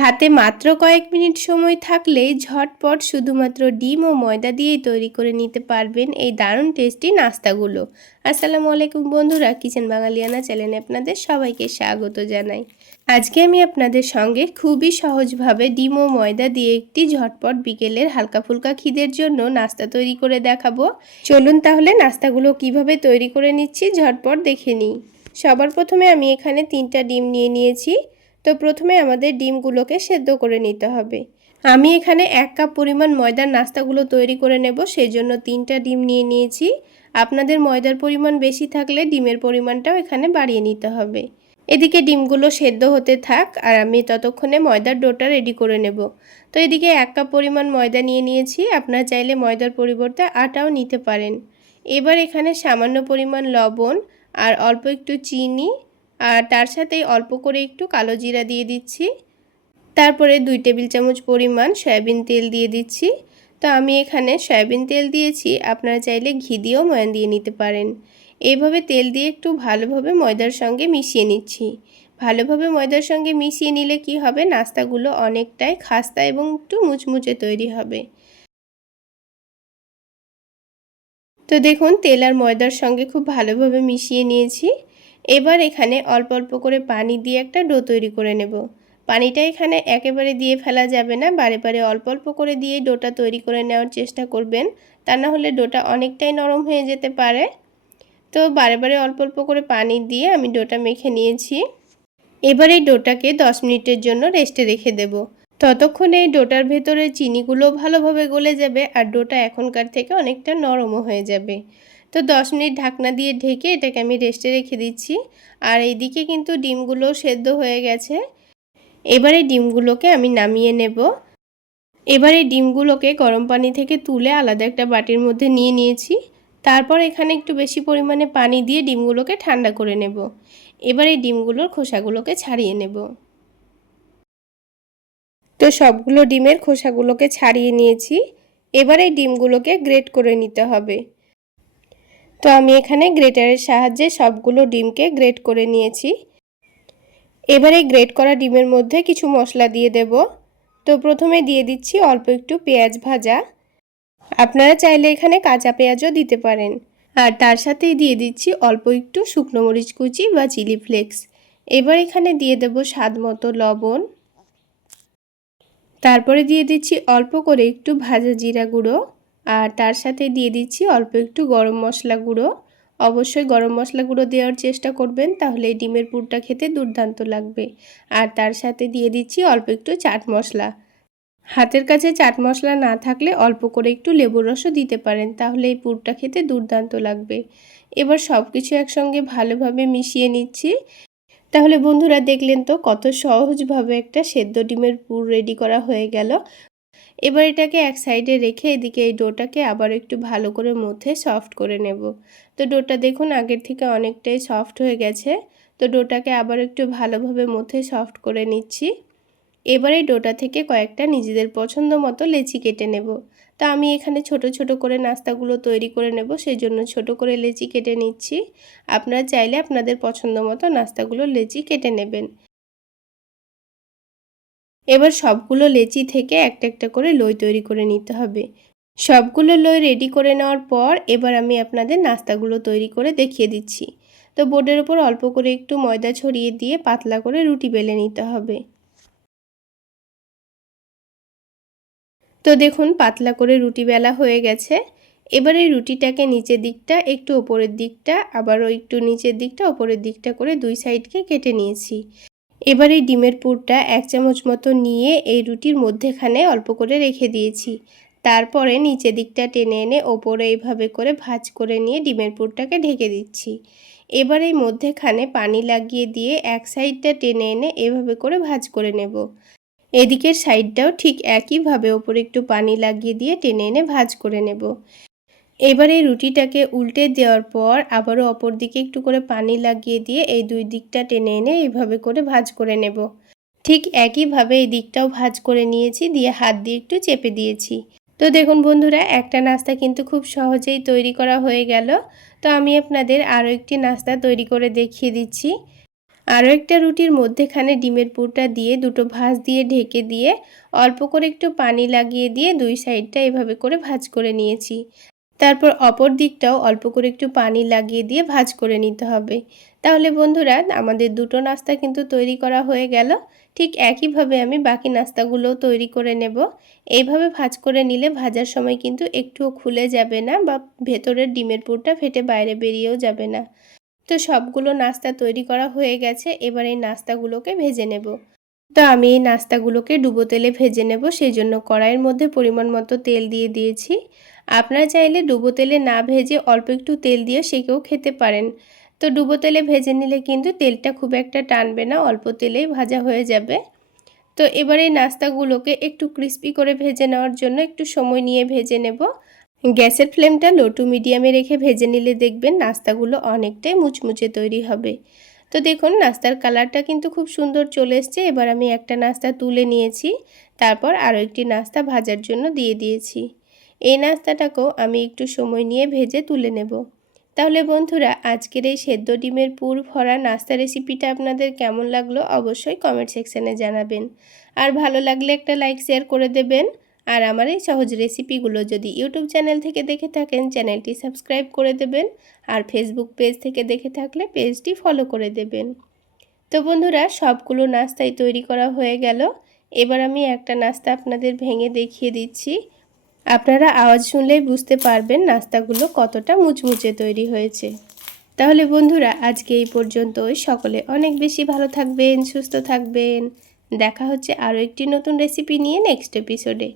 হাতে মাত্র কয়েক মিনিট সময় থাকলেই ঝটপট শুধুমাত্র ডিম ও ময়দা দিয়েই তৈরি করে নিতে পারবেন এই দারুণ টেস্টি নাস্তাগুলো। আসসালামু আলাইকুম বন্ধুরা, কিচেন বাঙালিয়ানা চ্যানেলে আপনাদের সবাইকে স্বাগত জানাই। আজকে আমি আপনাদের সঙ্গে খুবই সহজভাবে ডিম ও ময়দা দিয়ে একটি ঝটপট বিকেলের হালকা ফুলকা খিদের জন্য নাস্তা তৈরি করে দেখাবো। চলুন তাহলে নাস্তাগুলো কীভাবে তৈরি করে নিচ্ছি ঝটপট দেখে নিই। সবার প্রথমে আমি এখানে তিনটা ডিম নিয়ে নিয়েছি। তো প্রথমে আমাদের ডিমগুলোকে সেদ্ধ করে নিতে হবে। আমি এখানে এক কাপ পরিমাণ ময়দার নাস্তাগুলো তৈরি করে নেব সেই জন্য তিনটা ডিম নিয়ে নিয়েছি। আপনাদের ময়দার পরিমাণ বেশি থাকলে ডিমের পরিমাণটাও এখানে বাড়িয়ে নিতে হবে। এদিকে ডিমগুলো সেদ্ধ হতে থাক আর আমি ততক্ষণে ময়দার ডোটা রেডি করে নেব। তো এদিকে এক কাপ পরিমাণ ময়দা নিয়ে নিয়েছি, আপনারা চাইলে ময়দার পরিবর্তে আটাও নিতে পারেন। এবার এখানে সামান্য পরিমাণ লবণ আর অল্প একটু চিনি আর তার সাথেই অল্প করে একটু কালো জিরা দিয়ে দিচ্ছি। তারপরে দুই টেবিল চামচ পরিমাণ সয়াবিন তেল দিয়ে দিচ্ছি। তো আমি এখানে সয়াবিন তেল দিয়েছি, আপনারা চাইলে ঘি দিয়েও ময়ান দিয়ে নিতে পারেন। এইভাবে তেল দিয়ে একটু ভালোভাবে ময়দার সঙ্গে মিশিয়ে নিচ্ছি। ভালোভাবে ময়দার সঙ্গে মিশিয়ে নিলে কি হবে? নাস্তাগুলো অনেকটাই খাস্তা এবং একটু মুচমুচে তৈরি হবে। তো দেখুন, তেল আর ময়দার সঙ্গে খুব ভালোভাবে মিশিয়ে নিয়েছি। এবার এখানে অল্প অল্প করে পানি দিয়ে একটা ডো তৈরি করে নেব। পানিটা এখানে একেবারে দিয়ে ফেলা যাবে না, বারে বারে অল্প অল্প করে দিয়ে ডোটা তৈরি করে নেওয়ার চেষ্টা করবেন, তা না হলে ডোটা অনেকটাই নরম হয়ে যেতে পারে। তো বারে বারে অল্প অল্প করে পানি দিয়ে আমি ডোটা মেখে নিয়েছি। এবার এই ডোটাকে দশ মিনিটের জন্য রেস্টে রেখে দেব। ততক্ষণে এই ডোটার ভেতরে চিনিগুলো ভালোভাবে গলে যাবে আর ডোটা এখনকার থেকে অনেকটা নরমও হয়ে যাবে। তো দশ মিনিট ঢাকনা দিয়ে ঢেকে এটাকে আমি রেস্টে রেখে দিচ্ছি। আর এইদিকে কিন্তু ডিমগুলো সেদ্ধ হয়ে গেছে। এবারে ডিমগুলোকে আমি নামিয়ে নেব। এবারে ডিমগুলোকে গরম পানি থেকে তুলে আলাদা একটা বাটির মধ্যে নিয়ে নিয়েছি। তারপর এখানে একটু বেশি পরিমাণে পানি দিয়ে ডিমগুলোকে ঠান্ডা করে নেব। এবার ডিমগুলোর খোসাগুলোকে ছাড়িয়ে নেব। তো সবগুলো ডিমের খোসাগুলোকে ছাড়িয়ে নিয়েছি। এবার ডিমগুলোকে গ্রেট করে নিতে হবে। তো আমি এখানে গ্রেটারের সাহায্যে সবগুলো ডিমকে গ্রেট করে নিয়েছি। এবারে গ্রেট করা ডিমের মধ্যে কিছু মশলা দিয়ে দেব। তো প্রথমে দিয়ে দিচ্ছি অল্প একটু পেঁয়াজ ভাজা। আপনারা চাইলে এখানে কাঁচা পেঁয়াজও দিতে পারেন। আর তার সাথেই দিয়ে দিচ্ছি অল্প একটু শুকনো মরিচ কুচি বা চিলি ফ্লেক্স। এবার এখানে দিয়ে দেব স্বাদ মতো লবণ। তারপরে দিয়ে দিচ্ছি অল্প করে একটু ভাজা জিরা গুঁড়ো। আর তার সাথে দিয়ে দিচ্ছি অল্প একটু গরম মশলা গুঁড়ো। অবশ্যই গরম মশলা গুঁড়ো দেওয়ার চেষ্টা করবেন, তাহলে ডিমের পুরটা খেতে দুর্দান্ত লাগবে। আর তার সাথে দিয়ে দিচ্ছি অল্প একটু চাট মশলা। হাতের কাছে চাট মশলা না থাকলে অল্প করে একটু লেবুর রসও দিতে পারেন, তাহলে এই পুরটা খেতে দুর্দান্ত লাগবে। এবার সব কিছু একসঙ্গে ভালোভাবে মিশিয়ে নিচ্ছি। তাহলে বন্ধুরা দেখলেন তো কত সহজভাবে একটা সেদ্ধ ডিমের পুর রেডি করা হয়ে গেল। এবার এটাকে এক সাইডে রেখে এদিকে এই ডোটাকে আবার একটু ভালো করে মধ্যে সফট করে নেব। তো ডোটা দেখুন আগের থেকে অনেকটাই সফট হয়ে গেছে। তো ডোটাকে আবার একটু ভালোভাবে মধ্যে সফট করে নিচ্ছি। এবার এই ডোটা থেকে কয়েকটা নিজেদের পছন্দ মতো লেচি কেটে নেব। তা আমি এখানে ছোট ছোট করে নাস্তাগুলো তৈরি করে নেব সেই জন্য ছোট করে লেচি কেটে নিচ্ছি। আপনারা চাইলে আপনাদের পছন্দ মতো নাস্তাগুলো লেচি কেটে নেবেন। এবার সবগুলো লেচি থেকে একটা একটা করে লই তৈরি করে নিতে হবে। সবগুলো লই রেডি করে নেওয়ার পর এবার আমি আপনাদের নাস্তাগুলো তৈরি করে দেখিয়ে দিচ্ছি। তো বোর্ডের ওপর অল্প করে একটু ময়দা ছড়িয়ে দিয়ে পাতলা করে রুটি বেলে নিতে হবে। তো দেখুন পাতলা করে রুটি বেলা হয়ে গেছে। এবার এই রুটিটাকে নিচের দিকটা, একটু ওপরের দিকটা, আবারও একটু নিচের দিকটা, ওপরের দিকটা করে দুই সাইডকে কেটে নিয়েছি। এবার এই ডিমের পুরটা এক চামচ মতো নিয়ে এই রুটির মধ্যেখানে অল্প করে রেখে দিয়েছি। তারপরে নিচে দিকটা টেনে এনে ওপরে এইভাবে করে ভাজ করে নিয়ে ডিমের পুরটাকে ঢেকে দিচ্ছি। এবার এই মধ্যেখানে পানি লাগিয়ে দিয়ে এক সাইডটা টেনে এনে এভাবে করে ভাজ করে নেব। এদিকের সাইডটাও ঠিক একইভাবে ওপরে একটু পানি লাগিয়ে দিয়ে টেনে এনে ভাজ করে নেব। এবার রুটিটাকে উল্টে দেওয়ার পর আবারও অপর দিকে একটু করে পানি লাগিয়ে দিয়ে এই দুই দিকটা টেনে এনে এইভাবে করে ভাজ করে নেব। ঠিক একইভাবে এই দিকটাও ভাজ করে নিয়েছি, দিয়ে হাত দিয়ে একটু চেপে দিয়েছি। তো দেখুন বন্ধুরা, একটা নাস্তা কিন্তু খুব সহজেই তৈরি করা হয়ে গেল। তো আমি আপনাদের আরও একটি নাস্তা তৈরি করে দেখিয়ে দিচ্ছি। আরও একটা রুটির মধ্যেখানে ডিমের পুরটা দিয়ে দুটো ভাঁজ দিয়ে ঢেকে দিয়ে অল্প করে একটু পানি লাগিয়ে দিয়ে দুই সাইডটা এভাবে করে ভাজ করে নিয়েছি। তারপর অপর দিকটাও অল্প করে একটু পানি লাগিয়ে দিয়ে ভাজ করে নিতে হবে। তাহলে বন্ধুরা, আমাদের দুটো নাস্তা কিন্তু তৈরি করা হয়ে গেল। ঠিক একইভাবে আমি বাকি নাস্তাগুলোও তৈরি করে নেব। এইভাবে ভাজ করে নিলে ভাজার সময় কিন্তু একটুও খুলে যাবে না বা ভেতরের ডিমের পুরটা ফেটে বাইরে বেরিয়েও যাবে না। তো সবগুলো নাস্তা তৈরি করা হয়ে গেছে। এবার এই নাস্তাগুলোকে ভেজে নেব। তো আমি এই নাস্তাগুলোকে ডুবো তেলে ভেজে নেব সেই জন্য কড়াইয়ের মধ্যে পরিমাণ মতো তেল দিয়ে দিয়েছি। আপনারা চাইলে ডুবো তেলে না ভেজে অল্প একটু তেল দিয়ে সেকেও খেতে পারেন। তো ডুবো তেলে ভেজে নিলে কিন্তু তেলটা খুব একটা টানবে না, অল্প তেলেই ভাজা হয়ে যাবে। তো এবার এই নাস্তাগুলোকে একটু ক্রিস্পি করে ভেজে নেওয়ার জন্য একটু সময় নিয়ে ভেজে নেব। গ্যাসের ফ্লেমটা লো টু মিডিয়ামে রেখে ভেজে নিলে দেখবেন নাস্তাগুলো অনেকটাই মুচমুচে তৈরি হবে। তো দেখুন, নাস্তার কালারটা কিন্তু খুব সুন্দর চলে এসছে। এবার আমি একটা নাস্তা তুলে নিয়েছি। তারপর আরও একটি নাস্তা ভাজার জন্য দিয়ে দিয়েছি। এই নাস্তাটাকেও আমি একটু সময় নিয়ে ভেজে তুলে নেব। তাহলে বন্ধুরা, আজকের এই সেদ্ধ ডিমের পুর ভরা নাস্তা রেসিপিটা আপনাদের কেমন লাগল অবশ্যই কমেন্ট সেকশানে জানাবেন। আর ভালো লাগলে একটা লাইক, শেয়ার করে দেবেন। আর আমার এই সহজ রেসিপিগুলো যদি ইউটিউব চ্যানেল থেকে দেখে থাকেন চ্যানেলটি সাবস্ক্রাইব করে দেবেন আর ফেসবুক পেজ থেকে দেখে থাকলে পেজটি ফলো করে দেবেন। তো বন্ধুরা, সবগুলো নাস্তাই তৈরি করা হয়ে গেল। এবার আমি একটা নাস্তা আপনাদের ভেঙে দেখিয়ে দিচ্ছি। আপনারা আওয়াজ শুনলেই বুঝতে পারবেন নাস্তাগুলো কতটা মুচমুচে তৈরি হয়েছে। তাহলে বন্ধুরা, আজকে এই পর্যন্তই। সকলে অনেক বেশি ভালো থাকবেন, সুস্থ থাকবেন। দেখা হচ্ছে আরও একটি নতুন রেসিপি নিয়ে নেক্সট এপিসোডে